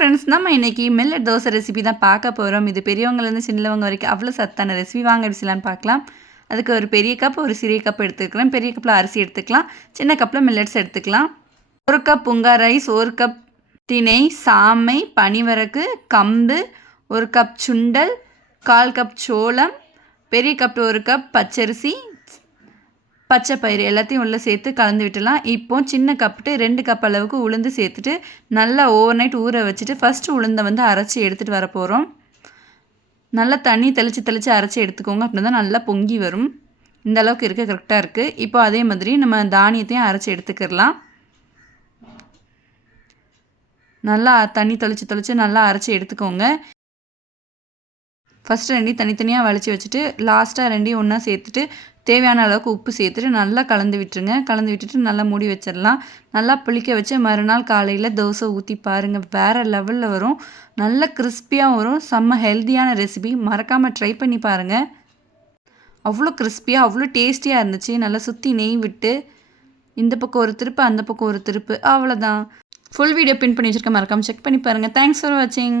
Friends, நம்ம இன்னைக்கு millet dosa recipe தான் பார்க்க போகிறோம். இது பெரியவங்கலேருந்து சின்னவங்க வரைக்கும் அவ்வளோ சத்தான ரெசிபி. வாங்க எப்படி பார்க்கலாம். அதுக்கு ஒரு பெரிய கப் ஒரு சிறிய கப் எடுத்துக்கிறேன். பெரிய கப்பில் அரிசி எடுத்துக்கலாம், சின்ன கப்பில் மில்லட்ஸ் எடுத்துக்கலாம். 1 கப் புங்கா ரைஸ், 1 கப் திணை, சாமை, பனிவரகு, கம்பு, 1 கப் சுண்டல், 1/4 கப் சோளம், பெரிய கப் 1 கப் பச்சரிசி, பச்சை பயிறு எல்லாத்தையும் உள்ளே சேர்த்து கலந்து விட்டுலாம். இப்போ சின்ன கப்புட்டு 2 கப் அளவுக்கு உளுந்து சேர்த்துட்டு நல்லா ஓவர் நைட் ஊற வச்சுட்டு ஃபஸ்ட்டு உளுந்தை வந்து அரைச்சி எடுத்துகிட்டு வர போகிறோம். நல்லா தண்ணி தெளித்து அரைச்சி எடுத்துக்கோங்க. அப்படின்னா தான் நல்லா பொங்கி வரும். இந்த அளவுக்கு இருக்க கரெக்டாக இருக்குது. இப்போ அதே மாதிரி நம்ம தானியத்தையும் அரைச்சி எடுத்துக்கிடலாம். நல்லா தண்ணி தெளித்து நல்லா அரைச்சி எடுத்துக்கோங்க. ஃபஸ்ட்டு 2 தனித்தனியாக வலிச்சு வச்சுட்டு லாஸ்ட்டாக 2 ஒன்றா சேர்த்துட்டு தேவையான அளவுக்கு உப்பு சேர்த்துட்டு நல்லா கலந்து விட்டுருங்க. கலந்து விட்டுட்டு நல்லா மூடி வச்சிடலாம். நல்லா புளிக்க வச்சு மறுநாள் காலையில் தோசை ஊற்றி பாருங்கள். வேறு லெவலில் வரும். நல்ல கிறிஸ்பியாக வரும். செம்ம ஹெல்த்தியான ரெசிபி. மறக்காமல் ட்ரை பண்ணி பாருங்கள். அவ்வளோ கிறிஸ்பியாக அவ்வளோ டேஸ்டியாக இருந்துச்சு. நல்லா சுற்றி நெய் விட்டு இந்த பக்கம் ஒரு திருப்பு அந்த பக்கம் ஒரு திருப்பு, அவ்வளோதான். ஃபுல் வீடியோ பின் பண்ணி வச்சுருக்க, மறக்காமல் செக் பண்ணி பாருங்கள். தேங்க்ஸ் ஃபார் வாட்சிங்.